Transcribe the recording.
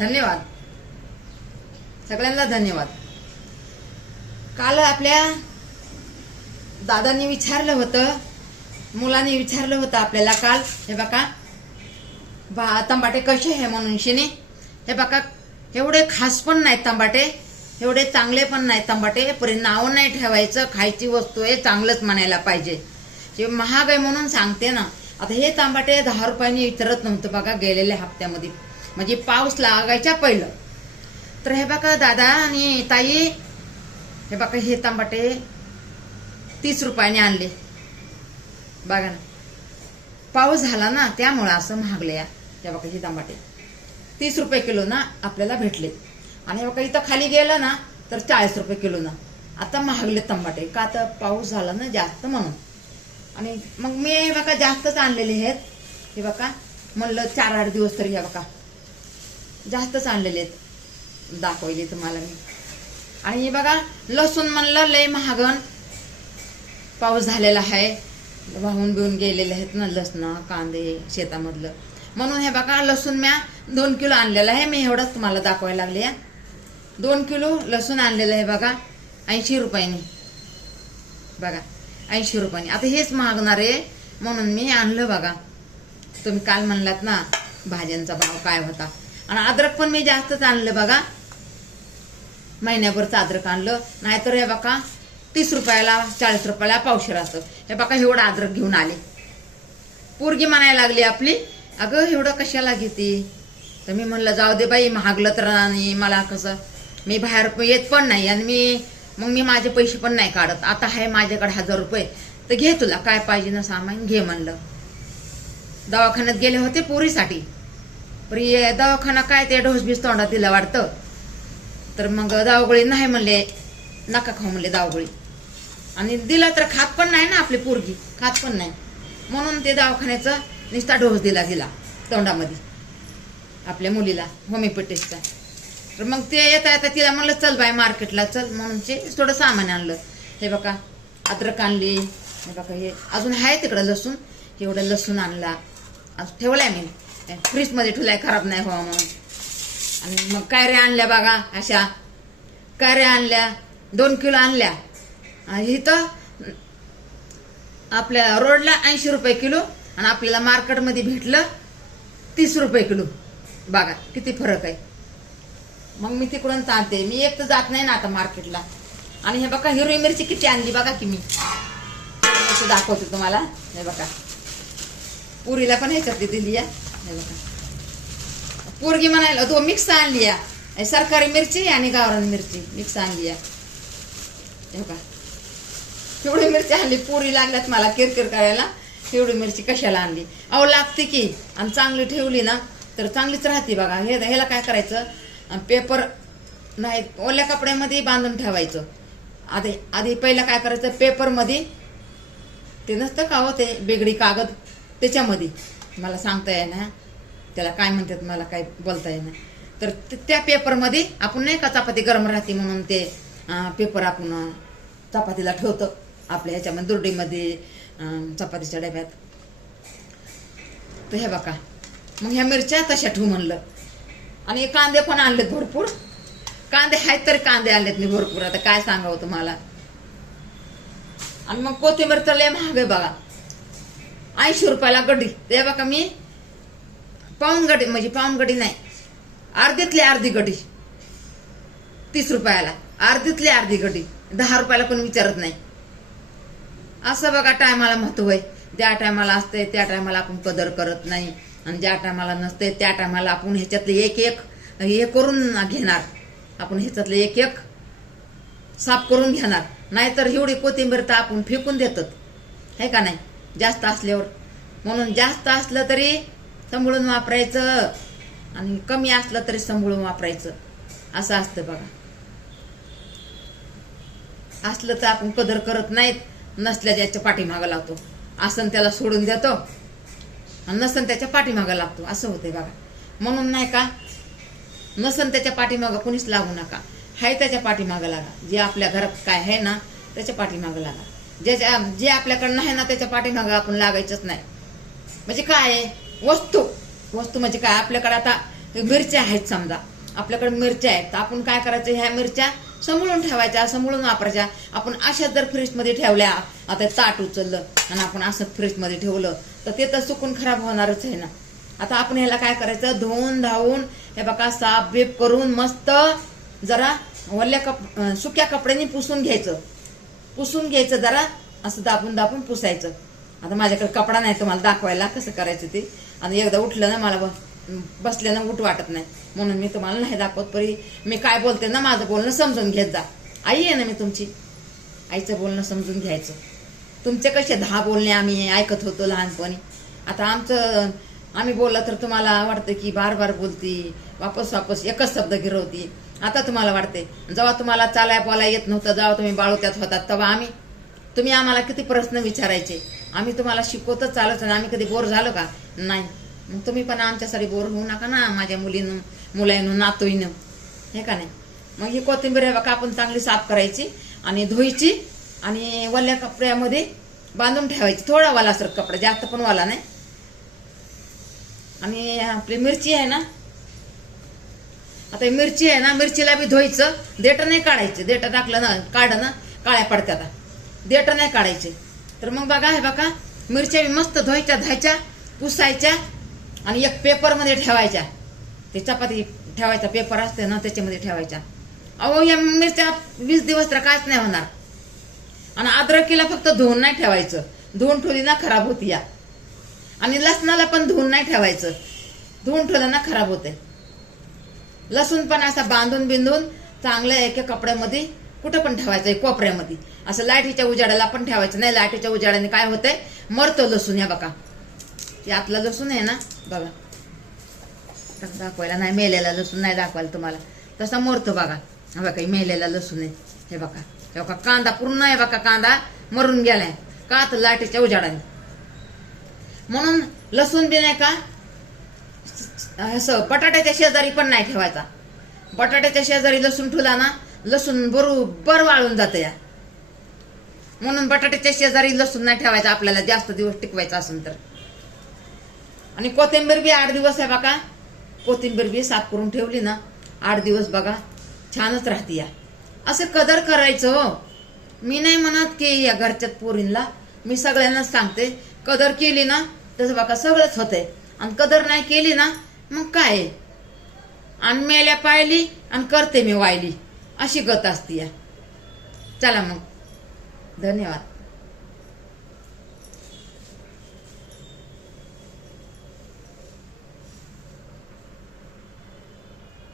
धन्यवाद सगळ्यांना धन्यवाद. काल आपल्या दादांनी विचारलं होतं, मुलांनी विचारलं होतं आपल्याला काल, हे बघा तंबाटे कसे आहे म्हणून शिने. हे बघा एवढे खास पण नाहीत तंबाटे, एवढे चांगले पण नाहीत तंबाटे. पण नाव नाही ठेवायचं, खायची वस्तू आहे, चांगलंच म्हणायला पाहिजे. जे महाग आहे म्हणून सांगते ना. आता हे तंबाटे 10 रुपयांनी विचारत नव्हतं बघा गेलेल्या हप्त्यामध्ये, म्हणजे पाऊस लागायच्या पहिलं. तर हे बघा दादा आणि ताई, हे बघा हे तंबाटे 30 रुपयाने आणले बघा ना. पाऊस झाला ना त्यामुळे असं महागले. हे बघा हे तंबाटे 30 रुपये किलो ना आपल्याला भेटले. आणि बघा इथं खाली गेलं ना तर 40 रुपये किलो ना. आता महागले तंबाटे का, तर पाऊस झाला ना जास्त म्हणून. आणि मग मी बघा जास्तच आणलेले आहेत. हे बघा म्हणलं 4-8 दिवस तरी हे बघा जास्तच आणलेले आहेत, दाखवले तुम्हाला मी. आणि हे बघा लसूण म्हणलं लय महागण, पाऊस झालेला आहे, वाहून बिहून गेलेले आहेत ना लसण कांदे शेतामधलं. म्हणून हे बघा लसूण म्या 2 किलो आणलेला आहे. मी एवढंच तुम्हाला दाखवायला लागले. 2 किलो लसूण आणलेलं आहे बघा 80 रुपयांनी बघा, 80 रुपयांनी. आता हेच महागणार आहे म्हणून मी आणलं बघा. तुम्ही काल म्हणलात ना भाज्यांचा भाव काय होता. आणि अद्रक पण मी जास्तच आणलं बघा, महिन्याभरचं अद्रक आणलं. नाहीतर हे बघा 30 रुपयाला 40 रुपयाला पावशेर असतं. हे बघा एवढं अद्रक घेऊन आले. पोरगी म्हणायला लागली आपली, अगं एवढं कशाला घेते. तर मी म्हणलं जाऊ दे बाई, महागलं तर. आणि मला कसं मी बाहेर येत पण नाही, आणि मग मी माझे पैसे पण नाही काढत. आता आहे माझ्याकडे 1000 रुपये, तर घे तुला काय पाहिजे ना सामान घे म्हणलं. दवाखान्यात गेले होते पोरीसाठी, पण दवाखाना काय ते ढोस बीस तोंडात दिलं वाटतं. तर मग दावगोळी नाही म्हणले, नका खाऊ म्हणले दावगोळी. आणि दिला तर खात पण नाही ना आपली पोरगी, खात पण नाही. म्हणून ते दवाखान्याचा नुसता ढोस दिला तोंडामध्ये आपल्या मुलीला होमिओपॅथिकचा. तर मग ते येता येता तिला म्हणलं चल बाय मार्केटला चल, म्हणून थोडं सामान आणलं. हे बघा अद्रक आणली. हे बघा हे अजून आहे तिकडं लसूण, एवढं लसूण आणला ठेवलाय मी फ्रीजमध्ये, ठेवलाय खराब नाही व्हावं म्हणून. आणि मग कैऱ्या आणल्या बघा, अशा कैऱ्या आणल्या 2 किलो आणल्या. इथं आपल्या रोडला 80 रुपये किलो आणि आपल्याला मार्केटमध्ये भेटलं 30 रुपये किलो. बघा किती फरक आहे. मग मी तिकडून चालते, मी एक तर जात नाही ना आता मार्केटला. आणि हे बघा हिरवी मिरची किती आणली बघा की मी दाखवते तुम्हाला. हे बघा पुरीला पण ह्याच्यातली दिली या. हे बघा पोरगी म्हणायला तो मिक्स आणली या, सरकारी मिरची आणि गावरान मिरची मिक्स आणली या. हे बघा एवढी मिरची आणली. पुरी लागल्यात मला किरकिर करायला, एवढी मिरची कशाला आणली. अहो लागते की, आणि चांगली ठेवली ना तर चांगलीच राहते बघा. ह्याला काय करायचं, पेपर नाही ओल्या कपड्यामध्ये बांधून ठेवायचं. आधी पहिला काय करायचं, पेपरमध्ये ते नसतं का हो ते बेगडी कागद, त्याच्यामध्ये मला सांगता येईना त्याला काय म्हणतात, मला काय बोलता येईना. तर त्या पेपरमध्ये आपण नाही का चपाती गरम राहते म्हणून ते पेपर आपण चपातीला ठेवतो आपल्या ह्याच्यामध्ये दुर्डीमध्ये चपातीच्या डब्यात. तर हे बघा मग ह्या मिरच्या तशा ठेवू म्हणलं. आणि कांदे पण आणलेत भरपूर, कांदे आहेत तरी कांदे आणलेत मी भरपूर. आता काय सांगावं तुम्हाला. आणि मग कोथिंबीर तर लय महाग आहे बघा, 80 रुपयाला गड्डी. ते बघा मी पाऊण गड्डी, म्हणजे पाऊण गड्डी नाही, अर्धीतली अर्धी गड्डी 30 रुपयाला, अर्धीतली अर्धी गड्डी 10 रुपयाला कोणी विचारत नाही. असं बघा टायमाला महत्व आहे. ज्या टायमाला असतंय त्या टायमाला आपण कदर करत नाही, आणि ज्या टायमाला नसते त्या टायमाला आपण ह्याच्यातले एक हे करून घेणार. आपण ह्याच्यातले एक साफ करून घेणार. नाहीतर एवढी कोथिंबीर तर आपण फेकून देतात, है का नाही, जास्त असल्यावर. म्हणून जास्त असलं तरी सांभाळून वापरायचं, आणि कमी असलं तरी सांभाळून वापरायचं. असं असतं बघा. असलं तर आपण कदर करत नाहीत, नसल्या ज्याच्या पाठीमागं लावतो. असं त्याला सोडून देतो, आणि नसन त्याच्या पाठीमागं लागतो. असं होते बघा. म्हणून नाही का, नसन त्याच्या पाठीमागं कोणीच लागू नका, हाय त्याच्या पाठीमागं लागा. जे आपल्या घरात काय आहे ना त्याच्या पाठीमागं लागा. जे आपल्याकडं नाही ना त्याच्या पाठीमागं आपण लागायचंच नाही. म्हणजे काय वस्तू म्हणजे काय, आपल्याकडे आता मिरच्या आहेत समजा, आपल्याकडे मिरच्या आहेत, तर आपण काय करायचं, ह्या मिरच्या सांभाळून ठेवायच्या, सांभाळून वापरायच्या. आपण अशाच जर फ्रीजमध्ये ठेवल्या, आता ताट उचललं आणि आपण असंच फ्रीजमध्ये ठेवलं तर ते तर सुकून खराब होणारच आहे ना. आता आपण ह्याला काय करायचं, धुवून धावून हे बघा साफ बीप करून मस्त जरा सुक्या कपड्याने पुसून घ्यायचं जरा असं दाबून दाबून पुसायचं. आता माझ्याकडे कपडा नाही तुम्हाला दाखवायला कसं करायचं ते, आणि एकदा उठलं ना मला बसल्यानं उठ वाटत नाही, म्हणून मी तुम्हाला नाही दाखवत. परी मी काय बोलते ना, माझं बोलणं समजून घेत जा. आई आहे ना मी तुमची, आईचं बोलणं समजून घ्यायचं. तुमचे कसे 10 बोलणे आम्ही ऐकत होतो लहानपणी, आता आम्ही बोललं तर तुम्हाला वाटतं की बार बार बोलती, वापस एकच शब्द गिरवती. आता तुम्हाला वाटते, जेव्हा तुम्हाला चालाय बोलाय येत नव्हतं, जेव्हा तुम्ही बाळोत्यात होतात, तेव्हा तुम्ही आम्हाला किती प्रश्न विचारायचे. आम्ही तुम्हाला शिकवतच चालत ना, आम्ही कधी बोर झालो का? नाही. मग तुम्ही पण आमच्यासाठी बोर होऊ नका ना, माझ्या मुलांनो नातूईनं, हे का नाही. मग ही कोथिंबीर आहे बघा, आपण चांगली साफ करायची आणि धुवायची आणि वल्या कपड्यामध्ये बांधून ठेवायची. थोडा वाला सर कपडा, जास्त पण वाला नाही. आणि आपली मिरची आहे ना, आता मिरची आहे ना, मिरचीला बी धुवायचं, देठ नाही काढायचे. देठ टाकलं ना काळ्या पडत्यात, देठ नाही काढायचे. तर मग बघा हे बघा, मिरच्या बी मस्त धुवायच्या पुसायच्या आणि एक पेपरमध्ये ठेवायच्या. ते चपाती ठेवायचा पेपर असते ना, त्याच्यामध्ये ठेवायच्या. अहो या मिरच्या 20 दिवस तर काहीच नाही होणार. आणि अद्रकीला फक्त धुवून नाही ठेवायचं, धुवून ठेवली ना खराब होती या. आणि लसणाला पण धुवून नाही ठेवायचं, धुवून ठेवलं ना खराब होते. लसूण पण असा बांधून बिंदून चांगलं एका कपड्यामध्ये कुठं पण ठेवायचं, कोपऱ्यामध्ये. असं लाईटीच्या उजाडाला पण ठेवायचं नाही. लाईटीच्या उजाडाने काय होतंय, मरतो लसूण. या बघा, यातला लसूण आहे ना बघा, दाखवायला नाही, मेलेला लसूण नाही दाखवायला तुम्हाला, तसा मरतो बघा. हा बघा मेलेला लसूण आहे, हे बघा कांदा पूर्ण आहे बघा, कांदा मरून गेलाय का, तर लाईटीच्या उजाडाने. म्हणून लसूण बी नाही का असं बटाट्याच्या शेजारी पण नाही ठेवायचा. बटाट्याच्या शेजारी लसूण ठेवला ना, लसूण बरोबर वाळून जातं या. म्हणून बटाट्याच्या शेजारी लसूण नाही ठेवायचा आपल्याला, जास्त दिवस टिकवायचा असेल तर. आणि कोथिंबीर बी 8 दिवस आहे बघा, कोथिंबीर बी साफ करून ठेवली ना 8 दिवस बघा छानच राहते या. असं कदर करायचं हो. मी नाही म्हणत की या घरच्यात पोरींला, मी सगळ्यांनाच सांगते, कदर केली ना तसं बघा सगळंच होतंय. आणि कदर नाही केली ना मग काय, आणि मेल्या पाहिली आणि करते मी वायली, अशी गत असते या. चला मग, धन्यवाद.